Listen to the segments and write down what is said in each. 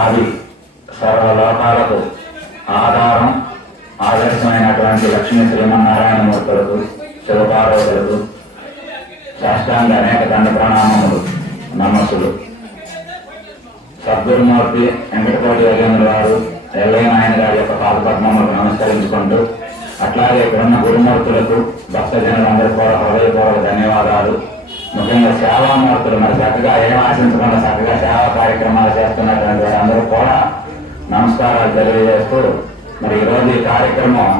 ఆది సర్వలోకాలకు ఆధారం ఆదర్శమైనటువంటి లక్ష్మీ శ్రీమన్నారాయణమూర్తులకు శివపార్వతులకు శాస్త్రాంగ అనేక దండ ప్రణామములు నమస్సులు. సద్గురుమూర్తి వెంకటకోటి యజేంద్ర గారు ఎల్లయ్య నాయన గారి యొక్క పాదపద్మములకు నమస్కరించుకుంటూ, అట్లాగే ఇక్కడున్న గురుమూర్తులకు భక్తజనులందరూ కూడా హృదయపూర్వక ధన్యవాదాలు. ముఖ్యంగా సేవామూర్తులు మరి చక్కగా ఏం ఆశించకుండా చక్కగా సేవా కార్యక్రమాలు చేస్తున్నటువంటి వారందరూ కూడా నమస్కారాలు తెలియజేస్తూ, మరి ఈరోజు ఈ కార్యక్రమం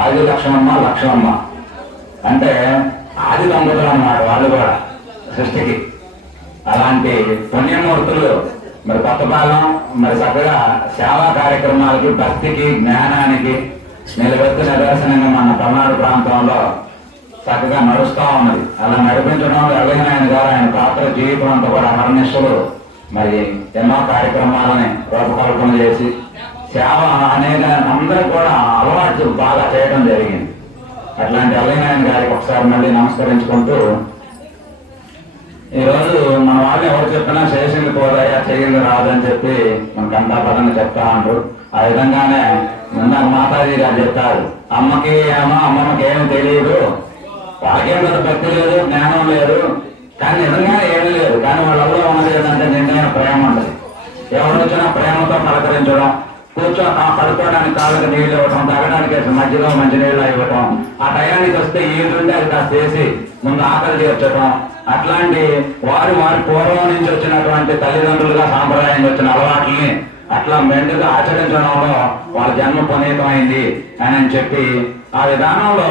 ఆది లక్ష్మమ్మ అంటే ఆది దంపతులు అన్నమాట. వాళ్ళు కూడా సృష్టికి అలాంటి పుణ్యమూర్తులు మరి కొత్తపాలెం మరి చక్కగా సేవా కార్యక్రమాలకి, భక్తికి, జ్ఞానానికి నిలబెత్తు నిదర్శనంగా మన పల్నాడు ప్రాంతంలో చక్కగా నడుస్తూ ఉన్నది. అలా నడిపించడంలో అభినయన గారు ఆయన పాత్ర జీవితం అంతా కూడా అమర్నిష్ఠులు మరి ఎన్నో కార్యక్రమాలని రూపకల్పన చేసి సేవ అనేక అందరూ కూడా అలవాటు బాగా చేయడం జరిగింది. అట్లాంటి అభినయన గారికి ఒకసారి మళ్ళీ నమస్కరించుకుంటూ, ఈరోజు మన వాళ్ళు ఎవరు చెప్పినా చేసింది పోదాయా చేయింది రాదని చెప్పి మనకు అంతా పదంగా చెప్తా ఉంటారు. ఆ విధంగానే నాకు మాతాజీ గారు చెప్తారు, అమ్మమ్మకి ఏమీ తెలియదు, వాళ్ళకేం పెద్ద భక్తి లేదు, జ్ఞానం లేదు, కానీ నిజంగానే ఏమీ లేదు. కానీ వాళ్ళలో ఉన్నది ఏంటంటే నిండైన ప్రేమ ఉంటుంది. ఎవరు వచ్చినా ప్రేమతో పలకరించడం, పడుకోవడానికి కాళ్ళకి నీళ్ళు ఇవ్వటం, తాగడానికి మధ్యలో మంచినీళ్ళు ఇవ్వటం, ఆ టయానికి వస్తే ఈడుంటే అది కాస్త చేసి ముందు ఆకలి తీర్చడం, అట్లాంటి వారి పూర్వం నుంచి వచ్చినటువంటి తల్లిదండ్రులుగా సాంప్రదాయంగా వచ్చిన అలవాట్లని అట్లా మెండుగా ఆచరించడంలో వాళ్ళ జన్మ పునీతమైంది అని చెప్పి ఆ విధానంలో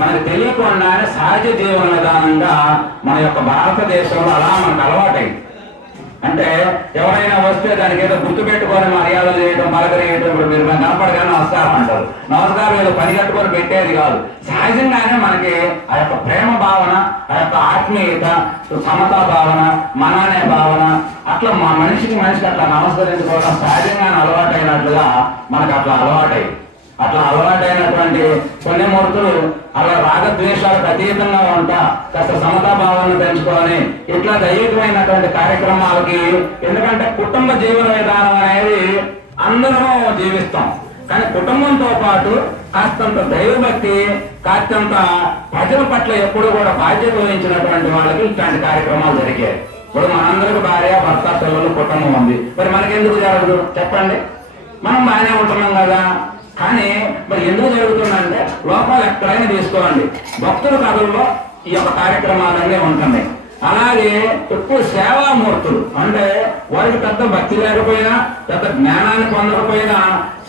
మనకు తెలియకుండానే సహజ జీవన విధానంగా మన యొక్క భారతదేశంలో అలా మనకు అలవాటైంది. అంటే ఎవరైనా వస్తే దానికి ఏదో గుర్తు పెట్టుకొని మర్యాదలు చేయడం, పలకరియడం, ఇప్పుడు మీరు కనపడగానే నమస్కారం అంటారు. నమస్కారం ఏదో పని కట్టుకొని పెట్టేది కాదు. సహజంగానే మనకి ఆ యొక్క ప్రేమ భావన, ఆ యొక్క ఆత్మీయత, సమతా భావన, మన అనే భావన, అట్లా మా మనిషికి అట్లా నమస్కరించుకోవడం సహజంగానే అలవాటైనట్లుగా మనకు అట్లా అలవాటైనటువంటి పుణ్యమూర్తులు అలా రాగద్వేషాలకు అతీతంగా ఉంటా కాస్త సమతా భావాన్ని పెంచుకొని ఇట్లా దైవికమైనటువంటి కార్యక్రమాలకి, ఎందుకంటే కుటుంబ జీవన విధానం అనేది అందరూ జీవిస్తాం, కానీ కుటుంబంతో పాటు కాస్తంత దైవభక్తి, కాస్తంత ప్రజల పట్ల ఎప్పుడు కూడా బాధ్యత వహించినటువంటి వాళ్ళకి ఇట్లాంటి కార్యక్రమాలు జరిగాయి. ఇప్పుడు మనందరికి భార్య, భర్త, పిల్లలు, కుటుంబం ఉంది. మరి మనకెందుకు జరగదు చెప్పండి? మనం బాగానే ఉంటున్నాం కదా. కానీ మరి ఎందుకు జరుగుతుందంటే లోపాలు ఎక్కడైనా తీసుకోండి, భక్తుల కథల్లో ఈ యొక్క కార్యక్రమాలన్నీ ఉంటున్నాయి. అలాగే ఎక్కువ సేవామూర్తులు అంటే వారికి పెద్ద భక్తి లేకపోయినా, పెద్ద జ్ఞానాన్ని పొందకపోయినా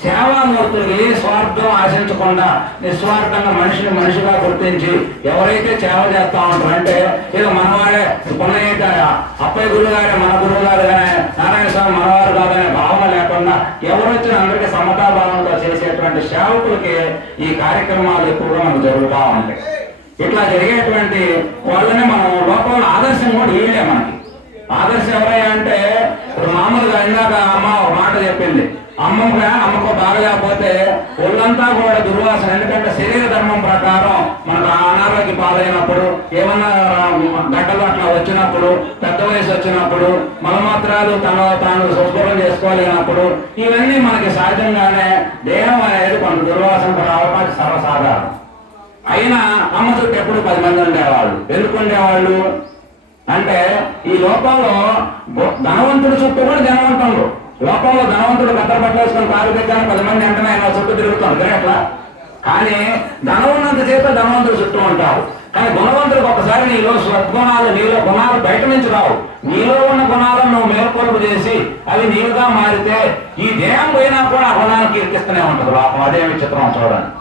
సేవామూర్తులు ఏ స్వార్థం ఆశించకుండా నిస్వార్థంగా మనిషిని మనిషిగా గుర్తించి ఎవరైతే సేవ చేస్తా ఉంటారు, అంటే ఏదో మనవాడే కొన్నయ్య అప్పయ్య గురువు గారే మన గురువు గారు కానీ నారాయణ స్వామి మనవారు కాదనే భావన లేకుండా ఎవరు వచ్చిన అందరికీ సమతాభావంతో చేసేటువంటి సేవకులకి ఈ కార్యక్రమాలు ఎక్కువగా మనకు జరుగుతూ ఉంటాయి. ఇట్లా జరిగేటువంటి వాళ్ళని మనం లోపల ఆదర్శం కూడా వీళ్ళే. మనకి ఆదర్శం ఎవరయ్యా అంటే, ఇప్పుడు మామూలుగా ఇందాక అమ్మ ఒక మాట చెప్పింది, అమ్మకో బాగలేకపోతే ఒళ్ళంతా కూడా దుర్వాసన. ఎందుకంటే శరీర ధర్మం ప్రకారం మనకు అనారోగ్య పాలైనప్పుడు, ఏమన్నా గడ్డలు అట్లా వచ్చినప్పుడు, పెద్ద వయసు వచ్చినప్పుడు, మలమాత్రాలు తాను శుభ్రం చేసుకోలేనప్పుడు, ఇవన్నీ మనకి సహజంగానే దేహం అనేది కొంత దుర్వాసనకు రావడానికి సర్వసాధారణం. అయినా అమ్మ చుట్టూ ఎప్పుడు 10 మంది ఉండేవాళ్ళు. ఎందుకు ఉండేవాళ్ళు అంటే, ఈ లోకంలో ధనవంతుడి చుట్టూ కూడా జనవంతులు. లోకంలో ధనవంతుడు పెద్ద పట్టేసుకొని కారు పెట్టాను 10 మంది వెంటనే ఆయన చుట్టూ తిరుగుతాడు అట్లా. కానీ ధనం ఉన్నంత చేత ధనవంతుడు చుట్టూ ఉంటారు. కానీ గుణవంతుడికి ఒకసారి నీలో సద్గుణాలు, నీలో గుణాలు బయట నుంచి రావు. నీలో ఉన్న గుణాలను నువ్వు మేల్కొలుపు చేసి అవి నీవుగా మారితే ఈ దేహం పోయినా కూడా ఆ గుణాలను కీర్తిస్తూనే ఉంటుంది లోకం. అదే విచిత్రం చూడండి.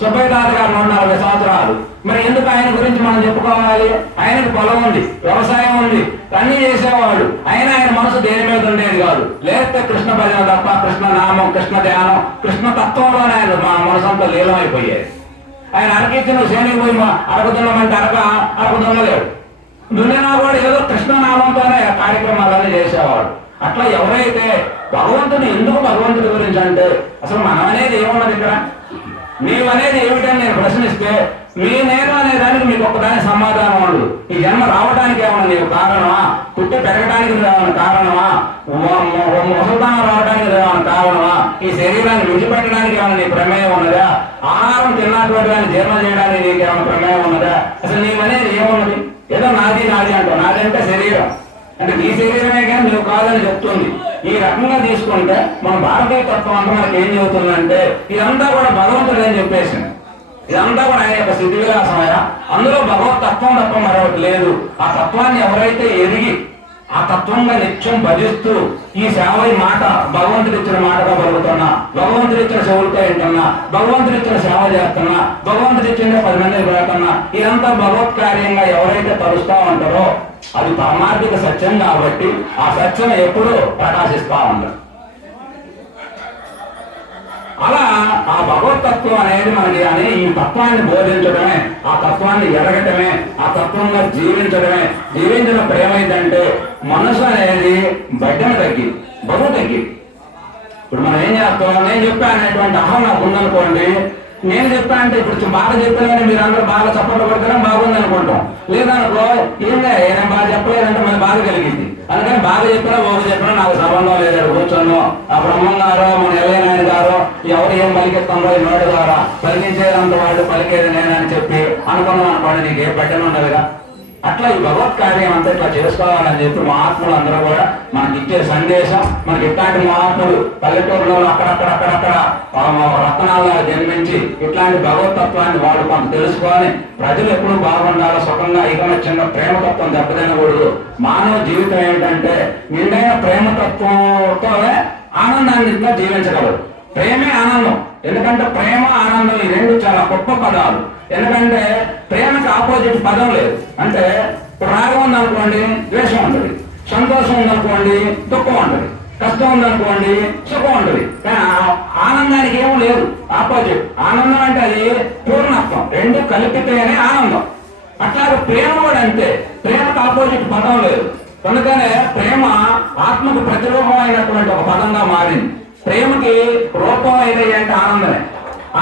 సుబ్బయ్య తాత గారు 140 సంవత్సరాలు. మరి ఎందుకు ఆయన గురించి మనం చెప్పుకోవాలి? ఆయనకు పొలం ఉంది, వ్యవసాయం ఉంది, అన్ని చేసేవాడు. ఆయన మనసు దేని మీద ఉండేది కాదు. లేకపోతే కృష్ణ భజన తప్ప, కృష్ణ నామం, కృష్ణ ధ్యానం, కృష్ణ తత్వంలోనే ఆయన మా మనసంతా లీలమైపోయేది. ఆయన అరకిచ్చిన శ్రేణికి పోయి అరకుతుండమంటే అరకుతుండలేడు. దున్నినా కూడా ఏదో కృష్ణ నామంతోనే కార్యక్రమాలన్నీ చేసేవాడు. అట్లా ఎవరైతే భగవంతుడు, ఎందుకు భగవంతుడి గురించి అంటే అసలు మనం అనేది ఏమన్నది ఇక్కడ? నీవనేది ఏమిటని నేను ప్రశ్నిస్తే మీ నేను అనే దానికి మీకు ఒక్కదాని సమాధానం ఉండదు. ఈ జన్మ రావడానికి ఏమన్నా నీకు కారణమా? పుట్టి పెరగడానికి ఏమన్నా కారణమా? ముసల్దానం ఈ శరీరాన్ని విడిచిపెట్టడానికి ఏమైనా నీ ప్రమేయం ఉన్నదా? ఆహారం తిన్నటువంటి దాన్ని జీర్ణం చేయడానికి నీకు ఏమైనా ప్రమేయం ఉన్నదా? అసలు నీవనేది ఏమున్నది? ఏదో నాది నాది అంటావు. నాదంటే శరీరం అంటే నీ శరీరమే కానీ నువ్వు కాదని చెప్తుంది. ఈ రకంగా తీసుకుంటే మన భారతీయ తత్వం అంతా మనకి ఏం చెబుతుందంటే ఇదంతా కూడా భగవంతుడు అని చెప్పేసింది. ఇదంతా కూడా ఆయన యొక్క స్థితి విలాసమయ్యా. అందులో భగవత్ తత్వం తప్ప మరొకటి లేదు. ఆ తత్వాన్ని ఎవరైతే ఎరిగి ఆ తత్వంగా నిత్యం భజిస్తూ ఈ సేవ ఈ మాట భగవంతుడిచ్చిన మాటగా పలుకుతున్నా, భగవంతుడిచ్చిన చెవులతో ఏంటన్నా, భగవంతుడిచ్చిన సేవ చేస్తున్నా, భగవంతుడిచ్చిందే 10 మందిని పెడుతున్నా, ఇదంతా భగవత్ కార్యంగా ఎవరైతే తలుస్తా ఉంటారో అది పరమార్థిక సత్యం కాబట్టి ఆ సత్యం ఎప్పుడూ ప్రకాశిస్తా ఉంటారు. అలా ఆ భగవతత్వం అనేది మనకి అని ఈ తత్వాన్ని బోధించడమే, ఆ తత్వాన్ని ఎరగటమే, ఆ తత్వంగా జీవించడమే. జీవించిన ప్రేమైందంటే మనసు అనేది బడ్డెన తగ్గి బరువు తగ్గి. ఇప్పుడు మనం ఏం చేస్తాం, నేను చెప్పాననేటువంటి అహం నాకు ఉందనుకోండి, నేను చెప్పా అంటే ఇప్పుడు బాగా చెప్పానని మీరు అందరూ బాగా చప్పట్లు కొడతారని బాగుంది అనుకుంటాం. లేదనుకో ఏంగా నేను బాగా చెప్పలేదంటే మన బాధ కలిగింది. అందుకని బాగా చెప్పినా బాగా చెప్పినా నాకు సంబంధం లేదు. కూర్చొని ఆ బ్రహ్మం గారు మన ఎల్లయ్య గారు ఎవరు ఏం పలికిస్తారో ఈ నోటి ద్వారా పలికించేదంత వాళ్ళు పలికేది నేనని చెప్పి అనుకున్నాం అనుకోండి, నీకు ఏ పట్టణ ఉండదుగా. అట్లా ఈ భగవత్ కార్యం అంతా ఇట్లా చేసుకోవాలని చెప్పి మహాత్ములు అందరూ కూడా మనకి ఇచ్చే సందేశం. మనకి ఇట్లాంటి మహాత్ములు పల్లెటూరులో అక్కడక్కడ రత్నాల్లో జన్మించి ఇట్లాంటి భగవతత్వాన్ని వాళ్ళు కొంత తెలుసుకొని ప్రజలు ఎప్పుడు బాగుండాలో, సుఖంగా ఐకమత్యంగా ప్రేమతత్వం దెబ్బతినకూడదు. మానవ జీవితం ఏంటంటే నిండైన ప్రేమతత్వంతోనే ఆనందాన్ని జీవించగలరు. ప్రేమే ఆనందం. ఎందుకంటే ప్రేమ ఆనందం ఈ రెండు చాలా గొప్ప పదాలు. ఎందుకంటే ప్రేమకి ఆపోజిట్ పదం లేదు. అంటే రాగం ఉందనుకోండి ద్వేషం ఉంటుంది, సంతోషం ఉందనుకోండి దుఃఖం ఉంటుంది, కష్టం ఉందనుకోండి సుఖం ఉంటుంది. కానీ ఆనందానికి ఏమో లేదు ఆపోజిట్. ఆనందం అంటే అది పూర్ణత్వం, రెండు కలిపితేనే ఆనందం. అట్లాగే ప్రేమ కూడా అంతే, ప్రేమకు ఆపోజిట్ పదం లేదు. అందుకనే ప్రేమ ఆత్మకు ప్రతిరూపమైనటువంటి ఒక పదంగా మారింది. ప్రేమకి రూపం ఏదంటే ఆనందమే,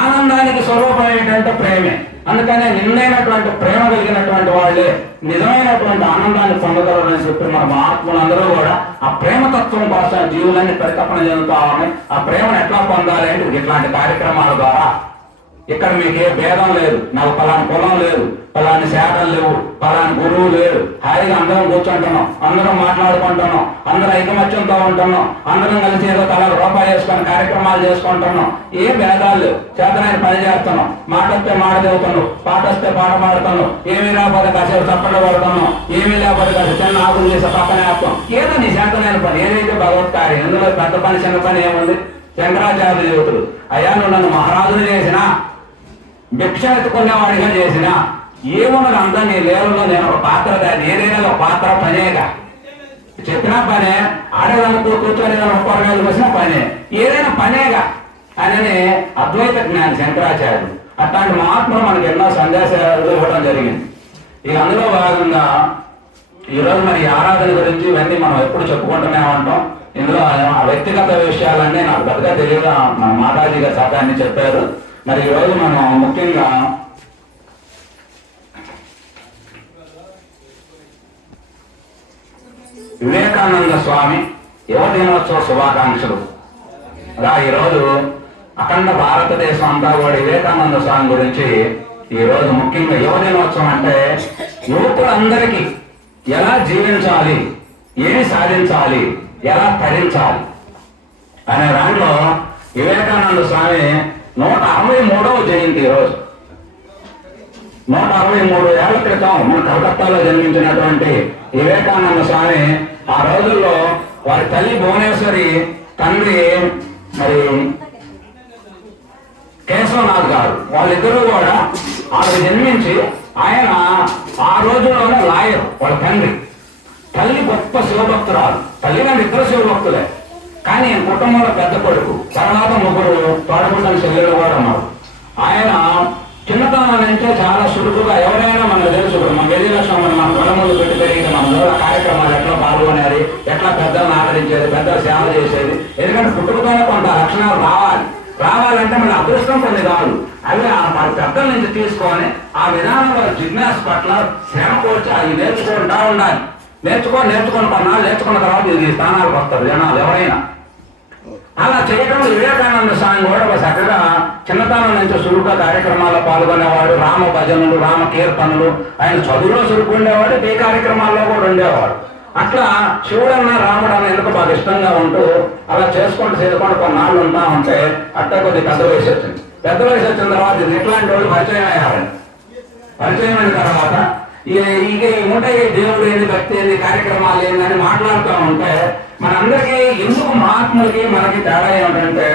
ఆనందానికి స్వరూపం ఏంటంటే ప్రేమే. అందుకనే నిన్నైనటువంటి ప్రేమ కలిగినటువంటి వాళ్ళే నిజమైనటువంటి ఆనందాన్ని పొందగలరని చెప్పి మన మహాత్ములందరూ కూడా ఆ ప్రేమతత్వం కోసం జీవులన్నీ పరికల్పన చెందుతామని, ఆ ప్రేమను ఎట్లా పొందాలి అంటే ఇట్లాంటి కార్యక్రమాల ద్వారా. ఇక్కడ మీకు ఏ భేదం లేదు, నాకు పలాని కులం లేదు, పలాని శాఖలు లేవు, పలాని గురువు లేరు. హాయిగా అందరం కూర్చుంటున్నాం, అందరం మాట్లాడుకుంటున్నాం, అందరం ఐకమత్యంతో ఉంటున్నాం, అందరం కలిసి ఏదో తల రూపాయి వేసుకొని కార్యక్రమాలు చేసుకుంటున్నాం. ఏ భేదాలు లేవు, చేతనైన పని చేస్తున్నాం, మాట వస్తే మాట చదువుతున్నాం, పాట వస్తే పాట పాడుతున్నాం, ఏమీ లేకపోతే కాసేపు చప్పట్లు పడుతున్నాం, ఏమీ లేకపోతే కాసేపు చిన్న ఆకులు చేసే పక్కనే వేస్తాం. ఏదో నీ చేతనైన పని ఏదైతే భగవత్కార్యం. ఇందులో పెద్ద పని చిన్న పని ఏముంది? శంకరాచార్య యువతులు అయ్యా నువ్వు నన్ను మహారాజుని చేసినా, భిక్ష ఎత్తుకునేవాడిగా చేసిన ఏమున్నది అంతా నీ లేవలో నేను ఒక పాత్ర, నేనైనా ఒక పాత్ర పనేగా చెప్పిన పనే, ఆడేదానికి కూర్చొని కూరగాయలు వచ్చిన పనే, ఏదైనా పనేగా అని అద్వైత జ్ఞాని శంకరాచార్యుడు. అట్లాంటి మహాత్ములు మనకి ఎన్నో సందేశాలు ఇవ్వడం జరిగింది. ఇక అందులో భాగంగా ఈరోజు మరి ఆరాధన గురించి ఇవన్నీ మనం ఎప్పుడు చెప్పుకుంటూనే ఉంటాం. ఇందులో ఆ వ్యక్తిగత విషయాలన్నీ నాకు పెద్దగా తెలియదు, మన మాతాజీ గారు సత్యాన్ని చెప్పారు. మరి ఈరోజు మనం ముఖ్యంగా వివేకానంద స్వామి యువ దినోత్సవ శుభాకాంక్షలు. అలా ఈరోజు అఖండ భారతదేశం అంతా కూడా వివేకానంద స్వామి గురించి ఈరోజు ముఖ్యంగా యువ దినోత్సవం అంటే యువకులందరికీ ఎలా జీవించాలి, ఏమి సాధించాలి, ఎలా తరించాలి అనే దాంట్లో వివేకానంద స్వామి 163వ జయంతి. ఈరోజు 163 ఏళ్ల క్రితం మన కలకత్తాలో జన్మించినటువంటి వివేకానంద స్వామి ఆ రోజుల్లో వారి తల్లి భువనేశ్వరి, తండ్రి మరి కేశవనాథ్ గారు, వాళ్ళిద్దరూ కూడా ఆవిడ జన్మించి ఆయన ఆ రోజుల్లోనే లాయర్. వాళ్ళ తండ్రి, తల్లి గొప్ప శివభక్తురాలు. తల్లిదండ్రులు ఇద్దరు శివభక్తులే, కానీ కుటుంబంలో పెద్ద కొడుకు, తర్వాత ముగ్గురు తోడబుట్టిన చెల్లెలు కూడా ఉన్నారు. ఆయన చిన్నతనం నుంచే చాలా సులువుగా, ఎవరైనా మనకు తెలుసు, మన విజయలక్ష్మి మన కుటుంబంలో పెట్టి పెరిగిన మన కార్యక్రమాలు ఎట్లా పాల్గొనేది, ఎట్లా పెద్దలను ఆదరించేది, పెద్దలు సేవ చేసేది. ఎందుకంటే పుట్టుకతోనే కొంత లక్షణాలు రావాలంటే మన అదృష్టం కొన్ని కాదు, అవి మన పెద్దల నుంచి తీసుకొని ఆ విధానంలో జిజ్ఞాస పట్ల శ్రమ కోర్చి అవి నేర్చుకుంటా ఉండాలి. నేర్చుకొని కొన్నాళ్ళు నేర్చుకున్న తర్వాత ఇది స్థానాలకు వస్తారు జనాలు ఎవరైనా. అలా చేయడంలో వివేకానంద స్వామి కూడా ఒక చక్కగా చిన్నతనం నుంచి చురుగ్గా కార్యక్రమాల్లో పాల్గొనేవాడు. రామ భజనలు, రామ కీర్తనలు, ఆయన చదువులో చురుకుండేవాడు, ఏ కార్యక్రమాల్లో కూడా ఉండేవాడు. అట్లా శివుడన్న రాముడన్న ఎందుకు బాగా ఇష్టంగా ఉంటూ అలా చేసుకుంటూ కొన్నాళ్ళు ఉంటా ఉంటే అట్లా కొద్ది పెద్ద వయసు వచ్చింది. పెద్ద వయసు వచ్చిన తర్వాత ఇట్లాంటి వాళ్ళు పరిచయం అయ్యారండి. పరిచయం అయిన తర్వాత ఇక ఉంటాయి దేవుడు ఏంది, భక్తి ఏంది, కార్యక్రమాలు ఏందని మాట్లాడుతూ ఉంటే మనందరికీ ఎందుకు మహాత్ములకి మనకి తేడా ఏమిటంటే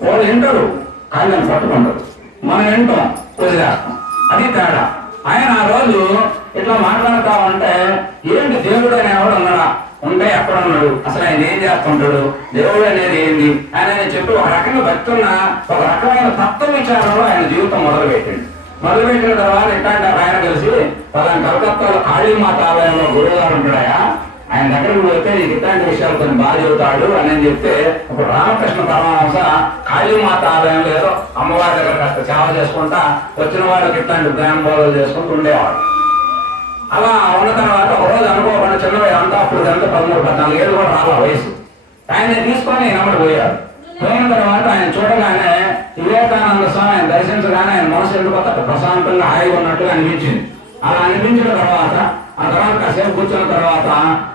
వాళ్ళు వింటారు కాళ్ళని పట్టుకుంటారు, మనం వింటాం వదిలేస్తాం, అది తేడా. ఆయన ఆ రోజు ఇట్లా మాట్లాడుతూ ఉంటే ఏంటి దేవుడు అనేవాడు ఉన్నాడా, ఉంటే ఎక్కడ ఉన్నాడు, అసలు ఆయన ఏం చేస్తుంటాడు, దేవుడు అనేది ఏంది అని చెప్పి ఒక రకంగా భక్తున్న ఒక రకమైన తత్వ విచారంలో ఆయన జీవితం మొదలుపెట్టింది. మొదలుపెట్టిన తర్వాత ఎట్లాంటి ఆయన కలిసి పలానా కలకత్తాలో కాళీమాత ఆలయంలో గురువు గారు ఉంటాయా, ఆయన దగ్గరకు పోతే నీకు ఇట్లాంటి విషయాలు కొన్ని బాగా చెబుతాడు అని చెప్తే ఇప్పుడు రామకృష్ణ పరమహంస కాళీమాత ఆలయంలో ఏదో అమ్మవారి దగ్గర కాస్త సేవ చేసుకుంటా వచ్చిన వాళ్ళకి ఇట్లాంటి జ్ఞాన బోధలు చేసుకుంటూ ఉండేవాడు. అలా ఉన్న తర్వాత ఒక రోజు అనుకోకుండా చిన్న అంతా అప్పుడు అంతా 13-14 ఏళ్ళు కూడా రాలా వయసు. ఆయన తీసుకొని నమ్మడు పోయాడు. పోయిన తర్వాత ఆయన చూడగానే వివేకానంద స్వామి ఆయన దర్శించగానే ఆయన మనసు ఎందుకు ప్రశాంతంగా హాయిగా ఉన్నట్టుగా అనిపించింది. అలా అనిపించిన తర్వాత ఆ తర్వాత కాసేపు కూర్చున్న తర్వాత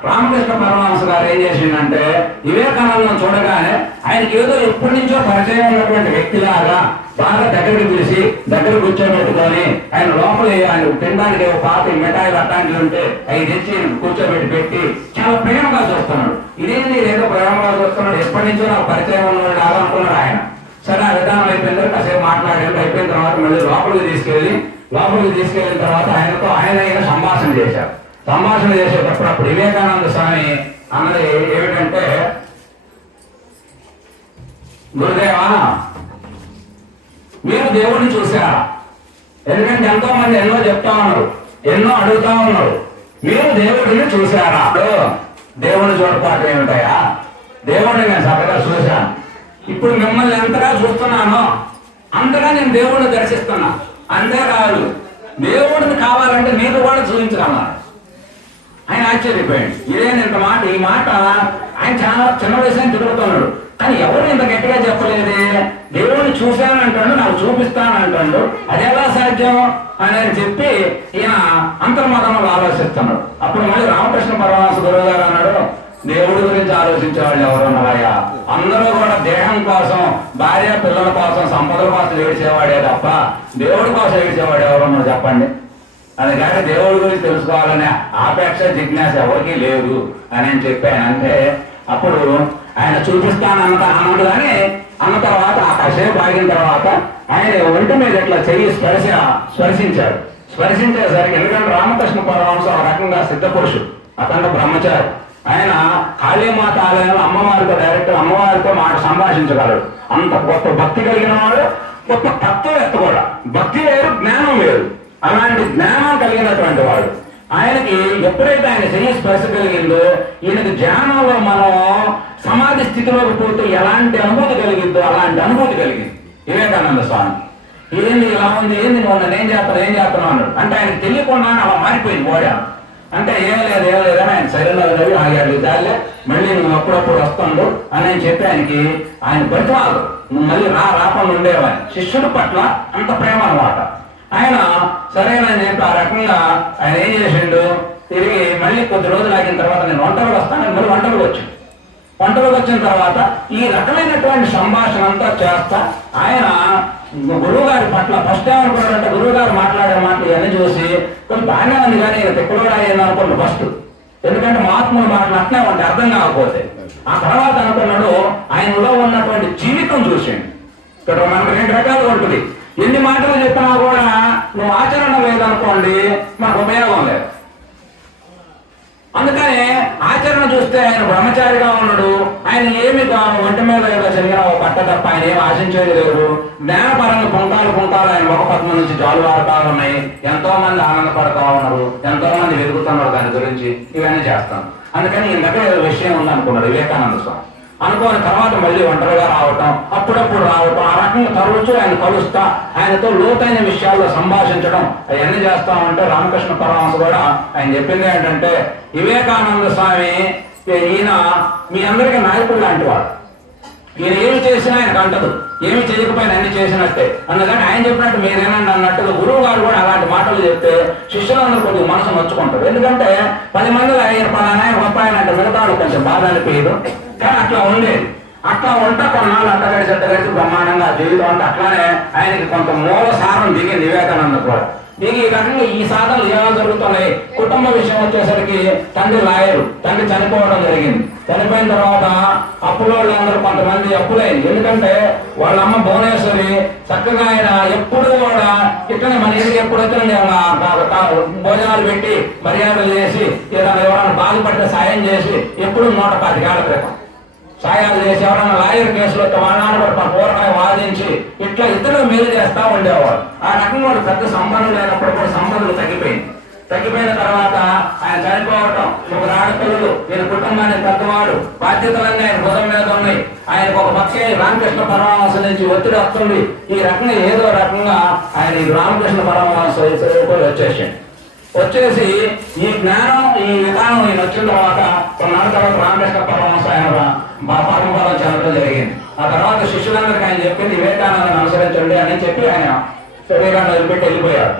రామకృష్ణ పరమహంస గారు ఏం చేసిందంటే వివేకానందం చూడగానే ఆయనకి ఏదో ఎప్పటి నుంచో పరిచయం ఉన్నటువంటి వ్యక్తిలాగా బాగా దగ్గరికి పిలిచి దగ్గర కూర్చోబెట్టుకొని ఆయన లోపల ఆయన తినడానికి పాత మిఠాయిలు అట్లాంటివి ఉంటే అవి తెచ్చి కూర్చోబెట్టి చాలా ప్రేమగా చూస్తున్నాడు. ఇదేంటి ఏదో ప్రేమగా చూస్తున్నాడు, ఎప్పటి నుంచో నాకు పరిచయం ఉన్నవాడు లాగా అనుకున్నాడు ఆయన. సరే ఆ విధానం అయిపోయింది, కాసేపు మాట్లాడారు. అయిపోయిన తర్వాత మళ్ళీ లోపలికి తీసుకెళ్ళిన తర్వాత ఆయన సంభాషణ చేశారు. సంభాషణ చేసేటప్పుడు అప్పుడు వివేకానంద స్వామి అన్నది ఏమిటంటే, గురుదేవా మీరు దేవుడిని చూశారా? ఎందుకంటే ఎంతో మంది ఎన్నో చెప్తా ఉన్నారు, ఎన్నో అడుగుతా ఉన్నారు, మీరు దేవుడిని చూశారా? దేవుడిని చూడపాటు ఏమిటాయా, దేవుడిని నేను చక్కగా చూశాను. ఇప్పుడు మిమ్మల్ని ఎంతగా చూస్తున్నానో అంతగా నేను దేవుడిని దర్శిస్తున్నా. అంతేకాదు దేవుడిని కావాలంటే మీరు కూడా చూపించగలరు. ఆయన ఆశ్చర్యపోయాడు. ఇదేంటి ఇంత మాట, ఈ మాట ఆయన చాలా చిన్న వయసుని తిరుగుతున్నాడు, కానీ ఎవరు ఇంత గట్టిగా చెప్పలేదే. దేవుడిని చూశానంటాడు, నాకు చూపిస్తానంటాడు, అది ఎలా సాధ్యం అని చెప్పి ఈయన అంతర్మతంలో ఆలోచిస్తున్నాడు. అప్పుడు మళ్ళీ రామకృష్ణ పరమహంస గురువు గారు అన్నాడు, దేవుడి గురించి ఆలోచించే వాళ్ళు ఎవరున్నారయ్యా, అందరూ కూడా దేహం కోసం, భార్య పిల్లల కోసం, సంపదల కోసం ఏడ్చేవాడే తప్ప దేవుడి కోసం ఏడ్చేవాడు ఎవరున్నారు చెప్పండి. అది కాక దేవుడి గురించి తెలుసుకోవాలనే ఆపేక్ష జిజ్ఞాస ఎవరికీ లేదు అని చెప్పాను. అంటే అప్పుడు ఆయన చూపిస్తానన్నది అన్నాడు. కానీ అన్న తర్వాత ఆ కాసేపు ఆగిన తర్వాత ఆయన ఒంటి మీద ఇట్లా చెయ్యి స్పర్శించాడు. స్పర్శించేసరికి ఎందుకంటే రామకృష్ణ పరమహంస ఒక రకంగా సిద్ధపురుషుడు, అతను బ్రహ్మచారి. ఆయన కాళీమాత ఆలయంలో అమ్మవారితో డైరెక్ట్ అమ్మవారితో మాట సంభాషించగలడు. అంత గొప్ప భక్తి కలిగిన వాడు, గొప్ప తత్వవేత్త కూడా. భక్తి వేరు, జ్ఞానం వేరు. అలాంటి జ్ఞానం కలిగినటువంటి వాడు. ఆయనకి ఎప్పుడైతే ఆయన శరీర స్పర్శ కలిగిందో ఈయనకి ధ్యానంలో మనం సమాధి స్థితిలోకి పోతే ఎలాంటి అనుభూతి కలిగిందో అలాంటి అనుభూతి కలిగింది వివేకానంద స్వామి. ఏంది ఇలా ఉంది, ఏంది నువ్వు నన్ను ఏం చేస్తున్నావు అన్నాడు. అంటే ఆయనకు తెలియకుండానే అలా మారిపోయింది పోయా. అంటే ఏం లేదని ఆయన శరీరంలో ఆగాడు. దాల్లే మళ్ళీ నువ్వు అప్పుడప్పుడు వస్తుండు అని చెప్పి ఆయన బతిమాలు నువ్వు మళ్ళీ రాకుండా ఉండేవాని. శిష్యుడి పట్ల అంత ప్రేమ అన్నమాట. ఆయన సరేనని చెప్పి ఆ రకంగా ఆయన ఏం చేసిండు, తిరిగి మళ్ళీ కొద్ది రోజులు ఆగిన తర్వాత నేను ఒంటరికి వస్తాను, మళ్ళీ ఒంటరికి వచ్చిన తర్వాత ఈ రకమైనటువంటి సంభాషణ అంతా చేస్తా ఆయన గురువు గారి పట్ల ఫస్ట్ ఏమనుకున్నాడంటే గురువు గారు మాట్లాడే మాటలు ఇవన్నీ చూసి కొంచెం బాగానే ఉంది, కానీ తిక్కలోడా అయ్యింది అనుకున్నాడు ఫస్ట్. ఎందుకంటే మహాత్ముడు మాటలు అట్నే ఉంటే అర్థం కాకపోతే. ఆ తర్వాత అనుకున్నాడు ఆయనలో ఉన్నటువంటి జీవితం చూసిండు. ఇక్కడ మనకు 2 రకాలుగా ఉంటుంది. ఎన్ని మాటలు చెప్పినా కూడా నువ్వు ఆచరణ లేదనుకోండి మనకు ఉపయోగం లేదు. అందుకని ఆచరణ చూస్తే ఆయన బ్రహ్మచారిగా ఉన్నాడు. ఆయన ఏమి ఒంటి మీద ఏదో జరిగిన పట్ట తప్ప ఆయన ఏమి ఆశించేది లేదు. జ్ఞానపరంగా పుంటాలు ఆయన ఒక పద్మ నుంచి జాలువారుతాలు ఉన్నాయి. ఎంతో మంది ఆనందపడతా ఉన్నారు, ఎంతో మంది వెతుకుతున్నారు దాని గురించి. ఇవన్నీ చేస్తాం. అందుకని ఈ దగ్గర ఏదో విషయం ఉందనుకున్నాడు వివేకానంద స్వామి. అనుకోని తర్వాత మళ్ళీ ఒంటరిగా రావటం, అప్పుడప్పుడు రావటం, ఆ రకంగా తరచూ ఆయన కలుస్తా ఆయనతో లోతైన విషయాల్లో సంభాషించడం అవన్నీ చేస్తామంటే రామకృష్ణ పరమహంస కూడా ఆయన చెప్పింది ఏంటంటే, వివేకానంద స్వామి ఈయన మీ అందరికీ నాయకుడు లాంటి వాడు. ఈయన ఏమి చేసినా ఆయనకు అంటదు, ఏమి చేయకపోయినా అన్ని చేసినట్టే. అందుకని ఆయన చెప్పినట్టు మీరేనండి అన్నట్టుగా గురువు గారు కూడా అలాంటి మాటలు చెప్తే శిష్యులందరూ కొద్దిగా మనసు నొచ్చుకుంటారు. ఎందుకంటే 10 మందిలో ఆయన పలానా గొప్ప ఆయన అంటే మిగతాడు కొంచెం బాధ అనిపించదు. కానీ అట్లా ఉండేది. అట్లా ఉంటా కొన్నాళ్ళు అట్టగడిచి బ్రహ్మాండంగా జీవితం అంటే అట్లానే ఆయనకి కొంత మూల సారం దిగింది వివేకానంద కూడా. దిగి ఈ రకంగా ఈ సాధనలు ఎలా జరుగుతున్నాయి. కుటుంబ విషయం వచ్చేసరికి తండ్రి లాయరు, తండ్రి చనిపోవడం జరిగింది. చనిపోయిన తర్వాత అప్పులోళ్ళందరూ కొంతమంది అప్పులైంది. ఎందుకంటే వాళ్ళ అమ్మ భువనేశ్వరి చక్కగా ఆయన ఎప్పుడు కూడా ఇట్లనే మన ఇంటికి ఎప్పుడు వచ్చిన భోజనాలు పెట్టి మర్యాదలు చేసి ఏదైనా ఎవరైనా బాధపడితే సాయం చేసి ఎప్పుడు 125 ఏళ్ల క్రితం సాయాలు చేసి ఎవరైనా లాయర్ కేసులో వాళ్ళని కూడా పూర్వకంగా వాదించి ఇట్లా ఇద్దరు మేలు చేస్తా ఉండేవాడు. ఆ రకంగా వాడు పెద్ద సంబంధం లేనప్పుడు కూడా సంబంధాలు తగ్గిపోయిన తర్వాత ఆయన చనిపోవటం, 3 ఆడపిల్లలు, ఈయన కుటుంబాన్ని పెద్దవాడు, బాధ్యతలన్నీ ఆయన బుధం మీద ఉన్నాయి. ఆయనకు ఒక పక్షే రామకృష్ణ పరమహంస నుంచి ఒత్తిడి వస్తుంది. ఈ రకంగా ఏదో రకంగా ఆయన ఈ రామకృష్ణ పరమహంస వచ్చేసి ఈ జ్ఞానం ఈ విధానం ఈయన వచ్చిన తర్వాత కొన్నాళ్ళ తర్వాత రామకృష్ణ పరమహంస ఆయన పరమపదం చెందడం జరిగింది. ఆ తర్వాత శిష్యులందరికీ ఆయన చెప్పింది వివేకానందని అనుసరించండి అని చెప్పి ఆయన శరీరాన్ని వదిలిపెట్టి వెళ్ళిపోయారు.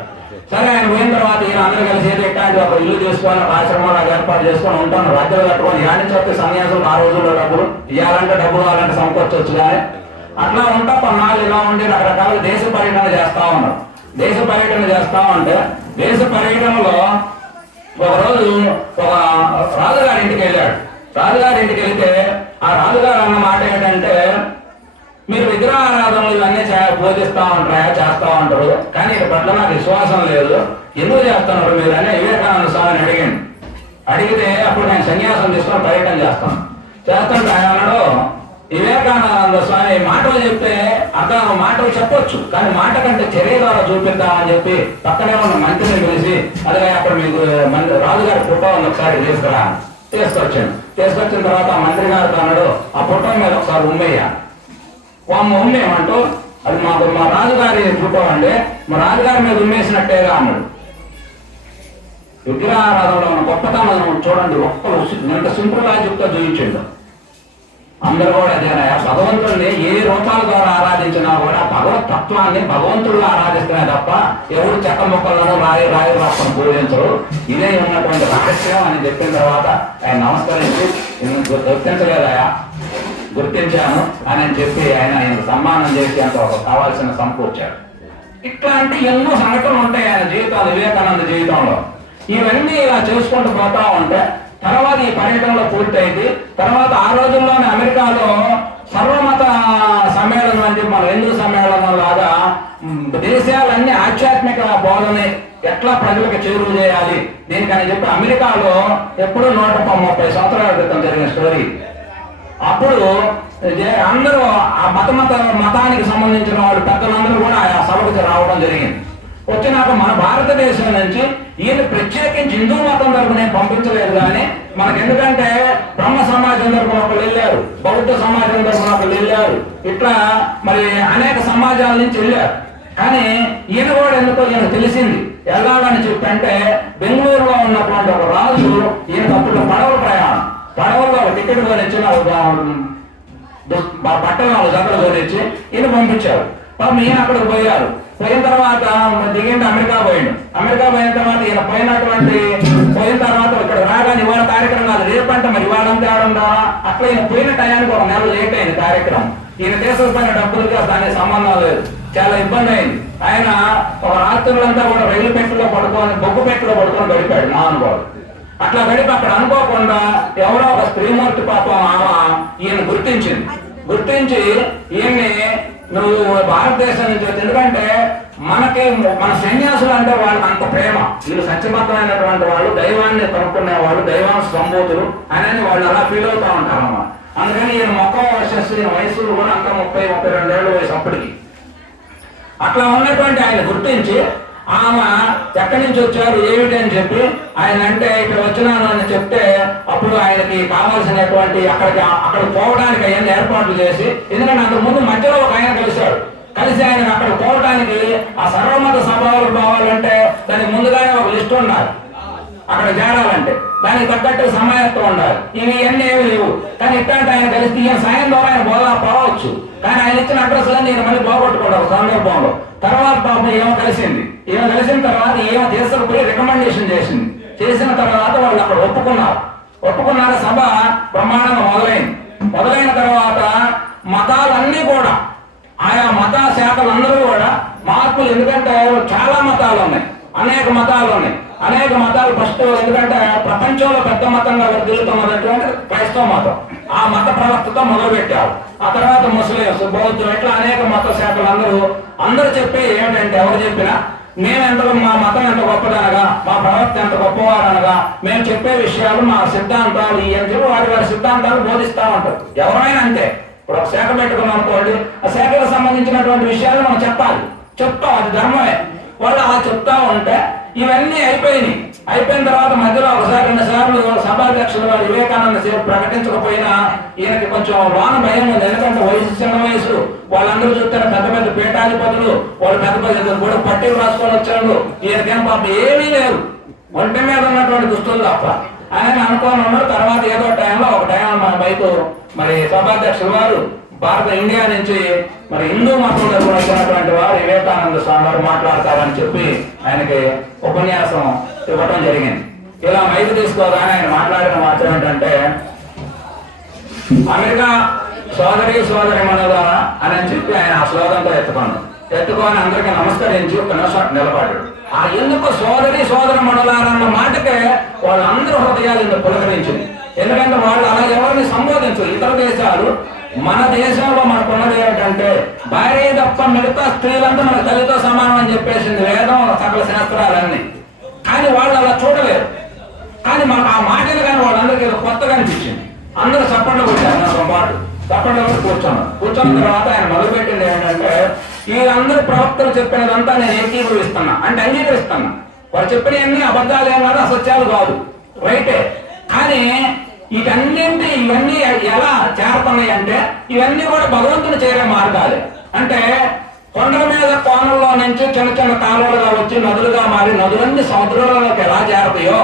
సరే ఆయన పోయిన తర్వాత ఈయన అందరూ కలిసి ఎట్లాంటి ఒక ఇల్లు తీసుకొని ఆశ్రమాలు ఏర్పాటు చేసుకొని ఉంటాను, రాజ్యాలు కట్టుకొని యాని చెప్పి సన్యాసులు ఆ రోజుల్లో డబ్బులు ఇవ్వాలంటే డబ్బులు అలాంటి సమకూర్చొచ్చు. కానీ అట్లా ఉంటా కొన్నాళ్ళు ఇలా ఉండి రకరకాల దేశ పర్యటన చేస్తా ఉన్నారు. దేశ పర్యటన చేస్తా ఉంటే దేశ పర్యటనలో ఒకరోజు ఒక రాజుగారి ఇంటికి వెళ్ళాడు. రాజుగారి ఇంటికి వెళితే ఆ రాజుగారు అన్న మాట ఏంటంటే, మీరు విగ్రహారాధనలు ఇవన్నీ బోధిస్తా ఉంటారా, చేస్తా ఉంటారు, కానీ ఇక పట్ల నాకు విశ్వాసం లేదు, ఎందుకు చేస్తున్నారు మీరు అని వివేకానంద స్వామిని అడిగితే అప్పుడు నేను సన్యాసం తీసుకొని పర్యటన చేస్తుంటే ఆయన అన్నాడు, వివేకానంద స్వామి మాటలు చెప్తే అతను మాటలు చెప్పొచ్చు, కానీ మాట కంటే చర్య ద్వారా చూపిద్దామని చెప్పి పక్కనే ఉన్న మంత్రిని పిలిచి అదే అక్కడ మీకు రాజుగారి ఫోటో ఒకసారి తీసుకొచ్చిన తర్వాత ఆ మంత్రి గారు అన్నాడు, ఆ ఫోటో మీద ఒకసారి ఉమ్మేయమంటూ అది మా రాజుగారి ఫోటో అండి, మా రాజుగారి మీద ఉమ్మేసినట్టేగా అన్నాడు. విగ్రహారాధనలో ఉన్న గొప్పతనం చూడండి, ఎంత సింపుల్ లాజిక్ తో చూపించండు. అందరూ కూడా అదేనా, భగవంతుడిని ఏ రూపాల ద్వారా ఆరాధించినా కూడా భగవత్ తత్వాన్ని భగవంతుడిగా ఆరాధిస్తున్నాయి తప్ప ఎవరు చెక్క మొక్కలను రాయి రాసుకొని పూజించరు. ఇదే ఉన్నటువంటి రహస్యం అని చెప్పిన తర్వాత ఆయన నమస్కరించి గుర్తించలేదయా, గుర్తించాను అని చెప్పి ఆయన సన్మానం చేసి అంత కావాల్సిన సమకూర్చాడు. ఇట్లాంటి ఎన్నో సంఘటనలు ఉంటాయి ఆయన జీవితంలో, వివేకానంద జీవితంలో. ఇవన్నీ ఇలా చేసుకుంటూ పోతా ఉంటే తర్వాత ఈ పర్యటనలో పూర్తయింది. తర్వాత ఆ రోజుల్లోనే అమెరికాలో సర్వమత సమ్మేళనం అని చెప్పి మన హిందూ సమ్మేళనం లాగా దేశాలన్నీ ఆధ్యాత్మిక బోధని ఎట్లా ప్రజలకు చేరువ చేయాలి దీనికని చెప్పి అమెరికాలో ఎప్పుడు 130 సంవత్సరాల క్రితం జరిగిన స్టోరీ. అప్పుడు అందరూ ఆ మతానికి సంబంధించిన వాళ్ళు పెద్దలందరూ కూడా ఆ సభకు రావడం జరిగింది. వచ్చినాక మన భారతదేశం నుంచి ఈయన ప్రత్యేకించి హిందూ మతం తరపు నేను పంపించలేదు, కానీ మనకు ఎందుకంటే బ్రహ్మ సమాజం తరపున ఒకళ్ళు వెళ్ళారు, బౌద్ధ సమాజం తరపున ఒకళ్ళు వెళ్ళారు, ఇట్లా మరి అనేక సమాజాల నుంచి వెళ్ళారు. కానీ ఈయన కూడా ఎందుకో ఈయన తెలిసింది వెళ్ళాలని చెప్పి అంటే బెంగళూరులో ఉన్నటువంటి ఒక రాజు ఈయనకు అప్పుడు పడవలో టికెట్ కొనిచ్చి బట్టలు 4 జతలు కొనిచ్చి ఈయన పంపించారు. పాపం ఈయన అక్కడికి పోయిన తర్వాత దిగిండి అమెరికా పోయిన తర్వాత ఈయన పోయిన తర్వాత ఇక్కడ రాగానే ఇవాళ కార్యక్రమం కాదు, రేపంటే మరి ఇవాళంతా ఆడుందా అట్లా ఈయన పోయిన టయానికి 1 నెల లేట్ అయింది కార్యక్రమం. ఈయన తీసుకుపోయిన డబ్బులకి దానికి సంబంధం లేదు, చాలా ఇబ్బంది అయింది. ఆయన ఒక రాత్రులంతా కూడా రైలు పెట్టెలో బొగ్గు పెట్టెలో పడుకొని గడిపాడు నాన్నవాడు. అట్లా గడిపి అక్కడ అనుకోకుండా ఎవరో ఒక స్త్రీమూర్తి పాపం ఈయన గుర్తించి ఈయన్ని నువ్వు భారతదేశం నుంచి వచ్చి, ఎందుకంటే మన సన్యాసులు అంటే వాళ్ళకి అంత ప్రేమ, వీళ్ళు సత్యబద్ధమైనటువంటి వాళ్ళు, దైవాన్ని కనుక్కునే వాళ్ళు, దైవాన్ని సంబోధులు అని వాళ్ళు అలా ఫీల్ అవుతా ఉంటారన్నమాట. అందుకని ఈయన ఈయన వయసు కూడా అంత 30-32 ఏళ్ళ వయసు అప్పటికి. అట్లా ఉన్నటువంటి ఆయన గుర్తించి ఆమె ఎక్కడి నుంచి వచ్చారు ఏమిటి అని చెప్పి ఆయన అంటే ఇక్కడ వచ్చినాను అని చెప్తే అప్పుడు ఆయనకి కావాల్సినటువంటి అక్కడ పోవడానికి ఆయన ఏర్పాట్లు చేసి, ఎందుకంటే అంతకు ముందు మధ్యలో ఒక ఆయన కలిసి ఆయన అక్కడ పోవడానికి ఆ సర్వమత సభలు కావాలంటే దానికి ముందుగానే ఒక లిస్ట్ ఉండాలి. అక్కడ చేరాలంటే. దానికి తగ్గట్టు సమాయత్వం ఉండాలి. ఇవన్నీ ఏమి లేవు. కానీ ఇట్లాంటి ఆయన కలిసి ఈయన సాయం ద్వారా ఆయన బోధన పోవచ్చు. కానీ ఆయన ఇచ్చిన అడ్రస్ నేను మళ్ళీ పోగొట్టుకుంటాను సందర్భంలో. తర్వాత పాపం ఏమో కలిసింది. ఏమో కలిసిన తర్వాత ఏమో తీసుకుపోయి రికమెండేషన్ చేసింది. చేసిన తర్వాత వాళ్ళు అక్కడ ఒప్పుకున్నాక సభ బ్రహ్మాండంగా మొదలైన తర్వాత మతాలన్నీ కూడా ఆయా మత శాఖలందరూ కూడా మార్పులు. ఎందుకంటే చాలా మతాలు ఉన్నాయి, అనేక మతాలు ఫస్ట్. ఎందుకంటే ప్రపంచంలో పెద్ద మతంగా వర్ధిల్లుతున్నటువంటి క్రైస్తవ మతం, ఆ మత ప్రవక్తతో మొదలుపెట్టారు. ఆ తర్వాత ముస్లింస్, బౌద్ధులు, ఇట్లా అనేక మత శాఖలు అందరూ చెప్పే ఏమిటంటే, ఎవరు చెప్పినా మా మతం ఎంత గొప్పదనగా, మా ప్రవక్త ఎంత గొప్పవారనగా, మేము చెప్పే విషయాలు మా సిద్ధాంతాలు ఇవన్నీ వారి సిద్ధాంతాలు బోధిస్తా ఉంటారు. ఎవరైనా అంతే. ఇప్పుడు ఒక శాఖ పెట్టుకున్నాం అనుకోండి, ఆ శాఖకు సంబంధించినటువంటి విషయాలు మనం చెప్తాం, అది ధర్మమే. వాళ్ళు అలా చెప్తా ఉంటే ఇవన్నీ అయిపోయిన తర్వాత మధ్యలో ఒకసారి 2 సార్లు సభాధ్యక్షులు వారు వివేకానంద సేవ ప్రకటించకపోయినా ఈయనకి కొంచెం లోన భయం ఉంది. ఎందుకంటే చిన్న వయసు, వాళ్ళందరూ చూస్తే పెద్ద పీఠాధిపతులు, వాళ్ళు పెద్ద కూడా పట్టీలు రాసుకొని వచ్చాడు. ఈయనకేం పాప ఏమీ లేరు, ఒంటి మీద ఉన్నటువంటి దుస్తులు తప్ప. ఆయన అనుకోని ఉన్నాడు. తర్వాత ఏదో టైంలో ఒక టైం మన బయట మరి సభాధ్యక్షులు వారు ఇండియా నుంచి మరి హిందూ మతంలో వచ్చినటువంటి వారు వివేకానంద స్వామి వారు మాట్లాడతారని చెప్పి ఆయనకి ఉపన్యాసం ఇవ్వడం జరిగింది. ఇలా మైకు తీసుకోగానే ఆయన మాట్లాడిన మాత్రం ఏంటంటే, అమెరికా సోదరి మనోదారా అని చెప్పి ఆయన ఆ శ్లోకంతో ఎత్తుకొని అందరికీ నమస్కరించి ఒక నిమిషం నిలబడ్డాడు. ఆ ఎందుకు సోదరి మనోదారన్న మాటకే వాళ్ళందరూ హృదయాలు ఎందుకు పులకరించింది. ఎందుకంటే వాళ్ళు అలా ఎవరిని సంబోధించరు. ఇతర దేశాలు, మన దేశంలో మనకున్నది ఏమిటంటే భార్య తప్ప మిగతా స్త్రీలంతా మన తల్లితో సమానం అని చెప్పేసింది వేదం, సకల శాస్త్రాలన్నీ. కానీ వాళ్ళు అలా చూడలేరు. కానీ మనకు ఆ మాటలు కానీ వాళ్ళందరికీ కొత్తగా అనిపించింది. అందరూ చప్పట్లు కొట్టారు. నాతో పాటు చప్పట్లు కొట్టి కూర్చున్న తర్వాత ఆయన మొదలుపెట్టింది ఏంటంటే, వీళ్ళందరూ ప్రవక్తలు చెప్పినదంతా నేను ఏకీభవిస్తున్నా, అంటే అంగీకరిస్తున్నా. వారు చెప్పినవన్నీ అబద్ధాలు ఏమన్నా అసత్యాలు కాదు, రైటే. కానీ ఇవన్నీ ఎలా చేరుతున్నాయి అంటే, ఇవన్నీ కూడా భగవంతుని చేరే మార్గాలే. అంటే కొండల మీద కోనల్లో నుంచి చిన్న కాలువలుగా వచ్చి నదులుగా మారి నదులన్నీ సముద్రంలోకి ఎలా చేరతాయో,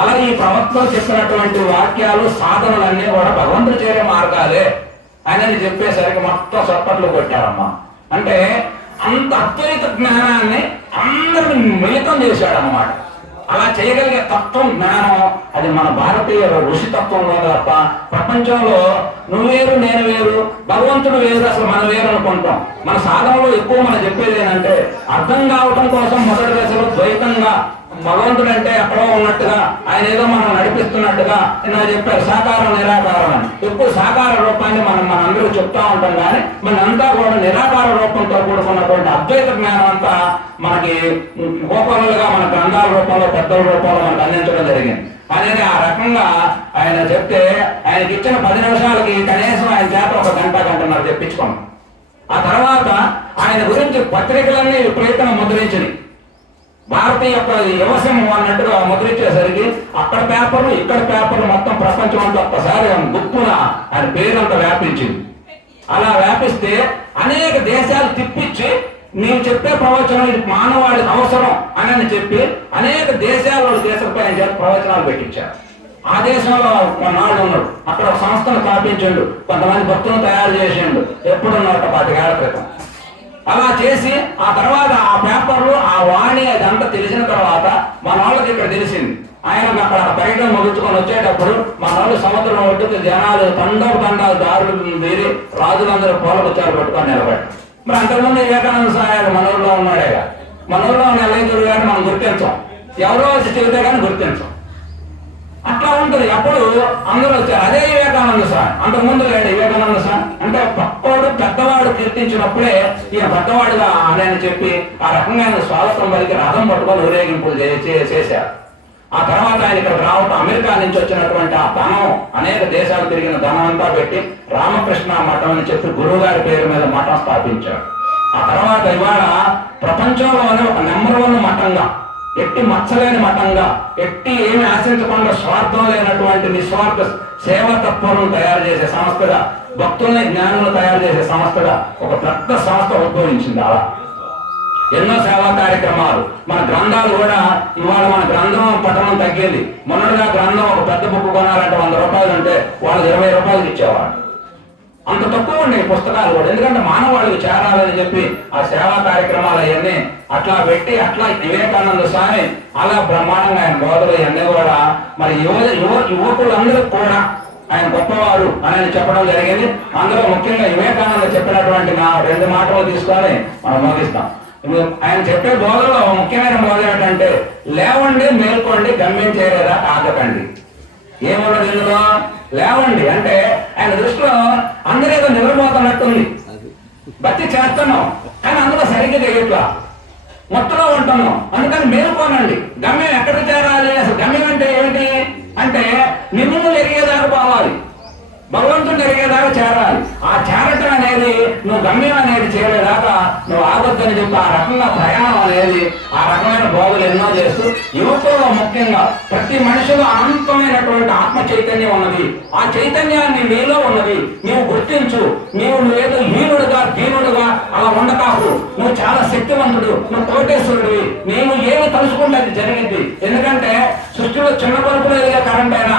అలా ఈ ప్రవక్తలు చెప్పినటువంటి వాక్యాలు, సాధనలన్నీ కూడా భగవంతుని చేరే మార్గాలే అని చెప్పేసరికి మొత్తం చప్పట్లు కొట్టారమ్మా. అంటే అంత అద్వైత జ్ఞానాన్ని అందరిని మిళితం చేశాడన్నమాట. అలా చేయగలిగే తత్వం, జ్ఞానం అది మన భారతీయ ఋషి తత్వంలో తప్ప ప్రపంచంలో నువ్వు వేరు నేను వేరు, భగవంతుడు వేరు, అసలు మనం వేరు అనుకుంటాం. మన సాధనలో ఎక్కువ మనం చెప్పేది ఏంటంటే, అర్థం కావటం కోసం మొదటి దశలో ద్వైతంగా భగవంతుడు అంటే ఎక్కడో ఉన్నట్టుగా, ఆయన ఏదో మనం నడిపిస్తున్నట్టుగా ఇలా చెప్పారు, సాకారం నిరాకారం అని. ఎక్కువ సాకార రూపాన్ని మనందరూ చెప్తా ఉంటాం. కానీ మనంతా కూడా నిరాకార రూపంతో కూడుకున్నటువంటి అద్వైత జ్ఞానం అంతా మనకి గోపాలుగా మన గ్రంథాల రూపంలో, పెద్దల రూపంలో మనకు అందించడం జరిగింది. అనేది ఆ రకంగా ఆయన చెప్తే, ఆయనకి ఇచ్చిన 10 నిమిషాలకి కనీసం ఆయన చేత 1 గంటన్నర తెప్పించుకున్నాం. ఆ తర్వాత ఆయన గురించి పత్రికలన్నీ విపరీతంగా ముద్రించినాయి. భారతీయ యువసింహం అన్నట్టుగా ముద్రించేసరికి అక్కడ పేపర్లు, ఇక్కడ పేపర్లు, మొత్తం ప్రపంచం అంతా ఒక్కసారి గుప్పున ఆయన పేరంతా వ్యాపించింది. అలా వ్యాపిస్తే అనేక దేశాలు తిప్పించి, నీవు చెప్పే ప్రవచనం ఇది మానవాళికి అవసరం అని చెప్పి అనేక దేశాల దేశంపై ఆయన ప్రవచనాలు పెట్టించారు. ఆ దేశంలో కొన్నాళ్ళు ఉన్నాడు. అక్కడ ఒక సంస్థను స్థాపించాడు, కొంతమంది భక్తులను తయారు చేసిండు. ఎప్పుడు 125 ఏళ్ల క్రితం అలా చేసి, ఆ తర్వాత ఆ పేపర్లు, ఆ వాణి అదంతా తెలిసిన తర్వాత మన వాళ్ళకి ఇక్కడ తెలిసింది. ఆయన అక్కడ పర్యటన ముగించుకొని వచ్చేటప్పుడు మన వాళ్ళు సముద్రం ఒడ్డుకు జనాలు తండాలు దారులు తీరి రాజులందరూ పూలకొచ్చారు పట్టుకొని నిలబడి. మరి అంతకుముందు వివేకానంద సాయాలు మన ఊళ్ళో ఉన్నాడేగా. మన ఊళ్ళో ఉన్న ఎల్లయ్య గారిని మనం గుర్తించాం, ఎవరో వచ్చి చెబితే కానీ గుర్తించాం. అట్లా ఉంటుంది. అప్పుడు అందరూ వచ్చారు, అదే వివేకానంద స్వామి. అంతకుముందు లేడు వివేకానంద స్వామి. అంటే పక్కోడు పెద్దవాడు కీర్తించినప్పుడే ఈయన పెద్దవాడుగా అని చెప్పి ఆ రకంగా స్వాగతం పలికి రథం పట్టుకొని ఊరేగింపులు చేశారు. ఆ తర్వాత ఆయన ఇక్కడ రావటం, అమెరికా నుంచి వచ్చినటువంటి ఆ ధనం, అనేక దేశాలు తిరిగిన ధనం అంతా పెట్టి రామకృష్ణ మఠం అని చెప్పి గురువు గారి పేరు మీద మఠం స్థాపించాడు. ఆ తర్వాత ఇవాళ ప్రపంచంలోనే ఒక నెంబర్ 1 మఠంగా, ఎట్టి మచ్చలేని మఠంగా, ఎట్టి ఏమి ఆశించకుండా స్వార్థం లేనటువంటి నిస్వార్థ సేవతత్వం తయారు చేసే సంస్థగా, భక్తుల్ని జ్ఞానులు తయారు చేసే సంస్థగా ఒక పెద్ద సంస్థ ఉద్భవించింది. అలా ఎన్నో సేవా కార్యక్రమాలు. మన గ్రంథాలు కూడా ఇవాళ మన గ్రంథం పఠనం తగ్గింది. మొన్నటిగా గ్రంథం ఒక పెద్ద బుక్ కొనాలంటే 100 రూపాయలు అంటే వాళ్ళు 20 రూపాయలు ఇచ్చేవాడు. అంత తక్కువ ఉన్నాయి పుస్తకాలు కూడా. ఎందుకంటే మానవాళికి చేరాలని చెప్పి ఆ సేవా కార్యక్రమాలు అవన్నీ అట్లా పెట్టి అట్లా వివేకానంద స్వామి అలా బ్రహ్మాండంగా ఆయన బోధలు ఇవన్నీ కూడా మరి యువకులందరూ కూడా ఆయన గొప్పవారు అని చెప్పడం జరిగింది. అందులో ముఖ్యంగా వివేకానంద చెప్పినటువంటి నా 2 మాటలు తీసుకొని మనం ముగిస్తాం. ఆయన చెప్పే బోధలో ముఖ్యమైన బోధ ఏంటంటే లేవండి, మేల్కోండి, గమ్యం చేరేదా ఆగకండి. ఏమన్నది ఇందులో? లేవండి అంటే ఆయన దృష్టిలో అందరూ ఏదో నిద్రపోతున్నట్టుంది, భక్తి చేస్తున్నాం కానీ అందులో సరిగ్గా చేయట్లా, మొత్తంలో ఉంటున్నాం. అందుకని మేలుకోనండి. గమ్యం ఎక్కడికి చేరాలి? అసలు గమ్యం అంటే ఏంటి అంటే నిన్ను ఎరిగేదాకా పోవాలి, భగవంతుని ఎరిగేదాకా చేరాలి. ఆ చేరటం అనేది నువ్వు గమ్యం అనేది చేరేదాకా నువ్వు ఆగొద్దని చెప్పి ఆ రకంగా ప్రయాణం అనేది ఆ రకమైన బోధలు ఎన్నో చేస్తూ యువకుల్లో ముఖ్యంగా ప్రతి మనిషిలో అనంతమైనటువంటి ఆత్మ చైతన్యం ఉన్నది. ఆ చైతన్యాన్ని నీలో ఉన్నది, నీవు గుర్తించు. నువ్వేదో హీనుడుగా దీనుడుగా అలా ఉండకాకు. నువ్వు చాలా శక్తివంతుడు, నువ్వు కోటేశ్వరుడివి. నేను ఏమి తలుచుకుంటే అది జరిగింది. ఎందుకంటే సృష్టిలో చిన్న పరుపులో ఎదిగే కరెంట్ అయినా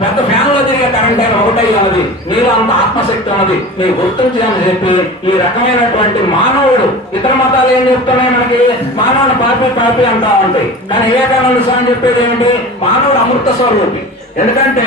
పెద్ద ఫ్యాన్లో తిరిగే కరెంట్ అయినా ఒకటై ఉన్నది. నీలో అంత ఆత్మశక్తి ఉన్నది, నీకు గుర్తించాలని చెప్పి ఈ రకమైనటువంటి మానవుడు ఇతర మతాలు ఏం చెప్తున్నాయి మనకి? మానవుడు పాపి అంటా ఉంటాయి. కానీ వివేకానంద స్వామి చెప్పేది ఏమిటి? మానవుడు అమృత స్వరూపి. ఎందుకంటే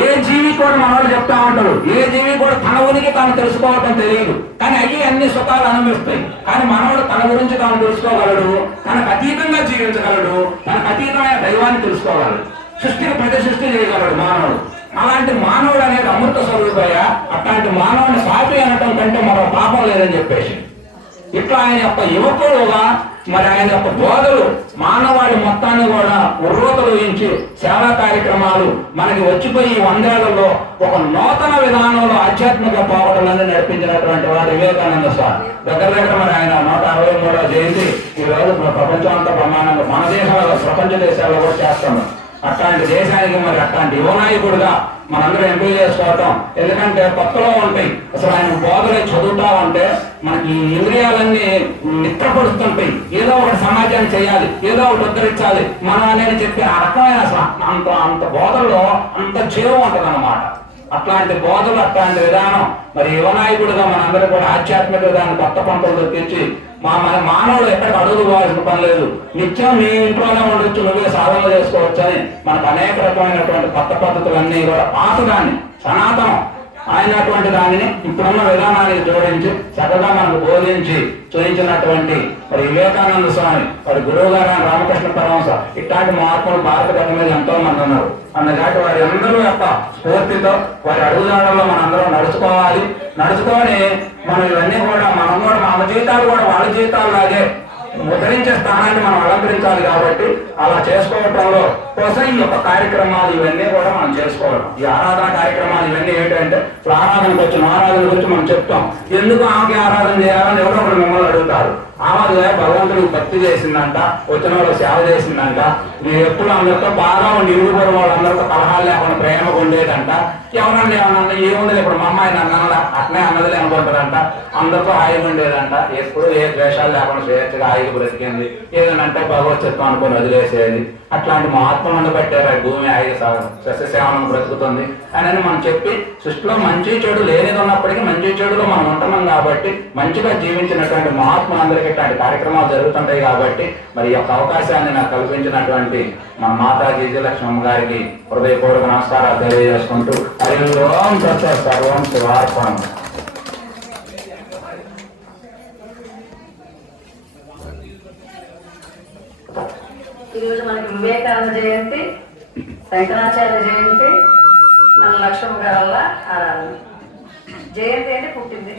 ఏ జీవి కూడా మనవాళ్ళు చెప్తా ఉంటారు, ఏ జీవి కూడా తన ఉనికి తాను తెలుసుకోవటం తెలియదు, కానీ అన్ని సుఖాలు అనుభవిస్తాయి. కానీ మనవాడు తన గురించి తాను తెలుసుకోగలడు, తనకు అతీతంగా జీవించగలడు, తనకు అతీతమైన దైవాన్ని తెలుసుకోగలడు, సృష్టిని ప్రతి సృష్టి చేయగలడు మానవుడు. అలాంటి మానవుడు అనేది అమృత స్వరూపయ్య. అట్లాంటి మానవుని పాపి అనటం కంటే మరో పాపం లేదని చెప్పేసి ఇట్లా ఆయన యొక్క యువకుడుగా మరి ఆయన యొక్క బోధలు మానవాళి మొత్తాన్ని కూడా ఉర్రూతలూయించి సేవా కార్యక్రమాలు మనకి వచ్చిపోయి 100 ఏళ్లలో ఒక నూతన విధానంలో ఆధ్యాత్మిక పోకడలన్నీ నడిపించినటువంటి వాడు వివేకానంద స్వామి. దగ్గర మరి ఆయన 163వ జయంతి ఈ రోజు ప్రపంచం అంతా ప్రమాణంగా మన దేశంలో ప్రపంచ దేశాల్లో కూడా చేస్తున్నాం. అట్లాంటి దేశానికి మరి అట్లాంటి యువనాయకుడుగా మనందరూ ఎంపిక చేసుకోవటం. ఎందుకంటే కొత్తలో ఉంటాయి. అసలు ఆయన బోధన చదువుతా ఉంటే మనకి ఇంద్రియాలన్నీ నిద్రపడుతుంటాయి. ఏదో ఒకటి సమాజాన్ని చేయాలి, ఏదో ఒకటి ఉద్ధరించాలి మనం అనేది చెప్పి ఆ రకమైన అంత బోధనలో అంత జీవం ఉంటుంది అన్నమాట. అట్లాంటి బోధలు, అట్లాంటి విధానం మరి యువనాయకుడిగా మనందరూ కూడా ఆధ్యాత్మిక విధానం కొత్త పంటలు తెచ్చి మానవుడు ఎక్కడికి అడుగు పోవాల్సిన పని లేదు. నిత్యం నీ ఇంట్లోనే ఉండొచ్చు, నువ్వే సాధనలు చేసుకోవచ్చు అని మనకు అనేక రకమైనటువంటి కొత్త పద్ధతులన్నీ కూడా పాతదాన్ని సనాతనం అయినటువంటి దానిని ఇప్పుడున్న విధానానికి జోడించి చక్కగా మనకు బోధించి చూపించినటువంటి మరి వివేకానంద స్వామి, మరి గురువు గారు రామకృష్ణ పరమహంస ఇట్లాంటి మహాత్ములు భారత గడ్డ మీద ఎంతో మంది ఉన్నారు. అందుకని వారి అందరూ యొక్క స్ఫూర్తితో వారి అడుగుజాడల్లో మనందరం నడుచుకొని మనం ఇవన్నీ కూడా మన జీవితాలు కూడా వాళ్ళ జీవితాలు లాగే ఉద్ధరించే స్థానాన్ని మనం అలంకరించాలి. కాబట్టి అలా చేసుకోవటంలో కోసం ఈ యొక్క కార్యక్రమాలు ఇవన్నీ కూడా మనం చేసుకోవడం. ఈ ఆరాధన కార్యక్రమాలు ఇవన్నీ ఏంటంటే ఆరాధనకు గురించి మనం చెప్తాం. ఎందుకు ఆమెకి ఆరాధన చేయాలని ఎవరో ఒకరు మిమ్మల్ని అడుగుతారు. ఆమె భగవంతుడికి భక్తి చేసిందంట, వచ్చిన వాళ్ళు సేవ చేసిందంట, మీరు ఎప్పుడు అందరితో బాగా ఉండి ఇరుగుపడి వాళ్ళందరితో కలహాలు లేకుండా ప్రేమగా ఉండేదంట. ఏమన్నా ఏముంది ఇప్పుడు మా అమ్మాయి నన్ను అట్నే అన్నదిలే అనుకుంటారంట. అందరితో హాయిగా ఉండేదంట, ఎప్పుడు ఏ ద్వేషాలు లేకుండా స్వేచ్ఛగా హాయిగా బ్రతికింది. ఏదనంటే భగవత్సత్వం అనుకుని వదిలేసేది. అట్లాంటి మహాత్మను ఉండబట్టారు భూమి హాయిగా సస్యసేవనం బ్రతుకుతుంది అని మనం చెప్పి సృష్టిలో మంచి చెడు లేనిది ఉన్నప్పటికీ మంచి చెడులో మనం ఉంటున్నాం. కాబట్టి మంచిగా జీవించినటువంటి మహాత్ములందరికీ ఇట్లాంటి కార్యక్రమాలు జరుగుతుంటాయి. కాబట్టి మరి ఈ యొక్క అవకాశాన్ని నాకు కల్పించినటువంటి మన మాతా విజయలక్ష్మి గారికి హృదయపూర్వక నమస్కారాలు తెలియజేసుకుంటూ ఓం సర్వం శివార్పణం. ఈరోజు మనకి వివేకానంద జయంతి, శంకరాచార్య జయంతి, మన లక్ష్మమ్మ గారి వల్ల ఆరాధన. జయంతి అంటే పుట్టింది.